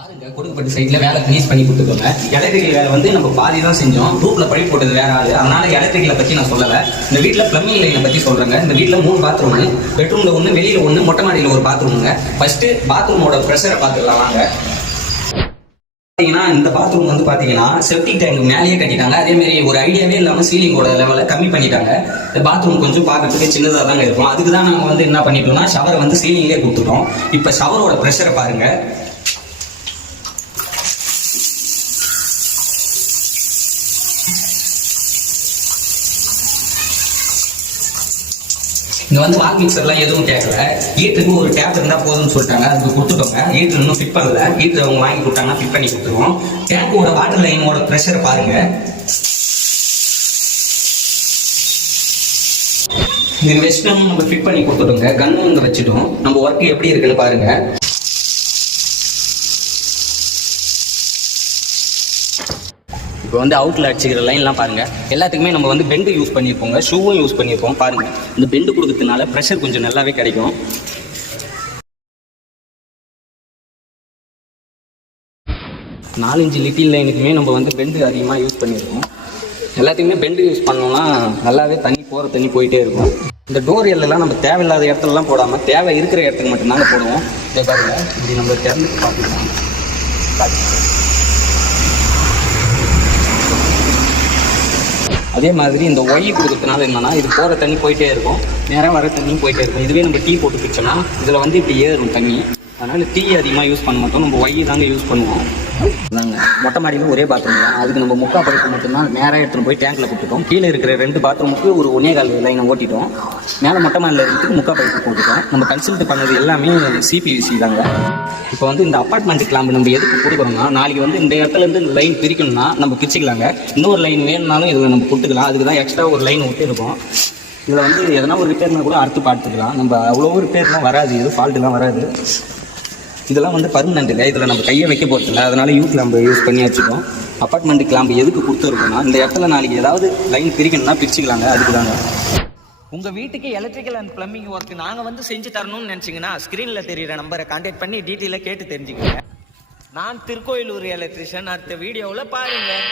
பாருங்க, கொடுக்கப்பட்ட சைட்ல வேலை ஃபினிஷ் பண்ணி கொடுத்துக்கோங்க. எலக்ட்ரிக்கல் வேலை வந்து நம்ம பாதி தான் செஞ்சோம். ரூப்ல படி போட்டது வேற ஆளு. அதனால எலக்ட்ரிக்கலை பத்தி நான் சொல்லல. இந்த வீட்டுல பிளம்பிங் லைனை பத்தி சொல்றேங்க. இந்த வீட்டுல 3 பாத்ரூம், பெட்ரூம்ல 1, வெளியில 1, மொட்டை மாடியில ஒரு பாத்ரூமுங்க. ஃபர்ஸ்ட் பாத்ரூமோட ப்ரெஷரை பார்த்துக்கலாம் வாங்க. இந்த பாத்ரூம் வந்து பாத்தீங்கன்னா செப்டிக் டேங்க் மேலேயே கட்டிட்டாங்க. அதே மாதிரி ஒரு ஐடியாவே இல்லாம சீலிங்கோட லெவலை கம்மி பண்ணிட்டாங்க. இந்த பாத்ரூம் கொஞ்சம் பார்க்கறதுக்கு சின்னதாக தாங்க இருக்கும். அதுக்கு தான் நாங்கள் வந்து என்ன பண்ணிட்டோம்னா ஷவரை வந்து சீலிங்லேயே கொடுத்துட்டோம். இப்போ ஷவரோட ப்ரெஷரை பாருங்க. இங்க வந்து வால் மிக்சர்லாம் எதுவும் கேட்கல. ஹீட்டருக்கு ஒரு டேப் இருந்தா போதும்னு சொல்லிட்டாங்க. அதுக்கு கொடுத்துட்டோங்க. ஹீட்டர் இன்னும் ஃபிட் பண்ணல. ஹீட்டர் அவங்க வாங்கி கொடுத்தாங்கன்னா ஃபிட் பண்ணி கொடுத்துருவோம். டேங்கோட வாட்டர் லைனோட ப்ரெஷரை பாருங்க. இது வெஸ்டும் நம்ம ஃபிட் பண்ணி கொடுத்துட்டோங்க. கன்னும் இங்க வச்சுட்டோம். நம்ம ஒர்க் எப்படி இருக்குன்னு பாருங்க. இப்போ வந்து அவுட்ல அடிச்சுக்கிற லைன்லாம் பாருங்க. எல்லாத்துக்குமே நம்ம வந்து பெண்டு யூஸ் பண்ணியிருப்போங்க. ஷூவும் யூஸ் பண்ணியிருப்போம். பாருங்க, இந்த பெண்டு கொடுக்கறதுனால ப்ரெஷர் கொஞ்சம் நல்லாவே கிடைக்கும். 4 இன்ச் லிட்டில் லைனுக்குமே நம்ம வந்து பெண்டு அதிகமாக யூஸ் பண்ணியிருக்கோம். எல்லாத்துக்குமே பெண்டு யூஸ் பண்ணோம்னா நல்லாவே தண்ணி போகிற தண்ணி போயிட்டே இருக்கும். இந்த டோர் எல்லாம் நம்ம தேவையில்லாத இடத்துலலாம் போடாமல் தேவை இருக்கிற இடத்துக்கு மட்டும்தாங்க போடுவோம். இதை பாருங்க, இப்படி நம்ம திறந்து பார்த்துக்கலாம். அதே மாதிரி இந்த ஒய் கொடுக்கறதுனால என்னன்னா இது போகிற தண்ணி போயிட்டே இருக்கும். நேரம் வர தண்ணியும் போயிட்டே இருக்கும். இதுவே நம்ம டீ போட்டு பிடிச்சோம்னா இதில் வந்து இப்படி ஏறும் தண்ணி. அதனால டீ அதிகமாக யூஸ் பண்ண மாட்டோம். நம்ம ஒய் தாங்க யூஸ் பண்ணுவோம். அதாங்க மொட்டை மாடியில் ஒரே பாத்ரூம் தான். அதுக்கு நம்ம முக்கா படுக்க மட்டும்தான் நேராக எடுத்துகிட்டு போய் டேங்க்ல கொடுத்துட்டோம். கீழே இருக்கிற 2 பாத்ரூமுக்கு ஒரு 1.25 லைனை ஓட்டிட்டோம். மேலே மொட்டை மாடியில் இருக்கிறதுக்கு முக்கா படுக்க போட்டுட்டோம். நம்ம கன்சல்ட் பண்ணது எல்லாமே சிபிவிசி தாங்க. இப்போ வந்து இந்த அப்பார்ட்மெண்ட் கிளாம்பு நம்ம எதுக்கு கொடுக்குறோம்னா, நாளைக்கு வந்து இந்த இடத்துல இருந்து இந்த லைன் பிரிக்கணும்னா நம்ம பிரிச்சுக்கலாங்க. இன்னொரு லைன் வேணும்னாலும் இதில் நம்ம கொடுத்துக்கலாம். அதுக்கு தான் எக்ஸ்ட்ரா ஒரு லைன் விட்டு இருக்கும். இதில் வந்து எதனா ஒரு ரிப்பேர்னா கூட அறுத்து பார்த்துக்கலாம். நம்ம அவ்வளோ ரிப்பேர்லாம் வராது, எதுவும் ஃபால்ட்டுலாம் வராது. இதெல்லாம் வந்து பர்மனெண்ட் இல்லை. இதில் நம்ம கையை வைக்க போகிறதில்ல. அதனால யூ கிளாம்பு யூஸ் பண்ணி வச்சுக்கோம். அப்பார்ட்மெண்ட் கிளாம்பு எதுக்கு கொடுத்துருக்கோம்னா, இந்த இடத்துல நாளைக்கு ஏதாவது லைன் பிரிக்கணும்னா பிரிச்சுக்கலாங்க. அதுக்கு தாங்க. உங்கள் வீட்டுக்கு எலக்ட்ரிக்கல் அண்ட் பிளம்பிங் ஒர்க் நாங்கள் வந்து செஞ்சு தரணும்னு நினச்சிங்கன்னா ஸ்க்ரீனில் தெரிகிற நம்பரை கான்டாக்ட் பண்ணி டீட்டெயிலாக கேட்டு தெரிஞ்சுக்கோங்க. நான் திருக்கோயிலூர் எலக்ட்ரிஷியன். அடுத்த வீடியோவில் பாருங்கள்.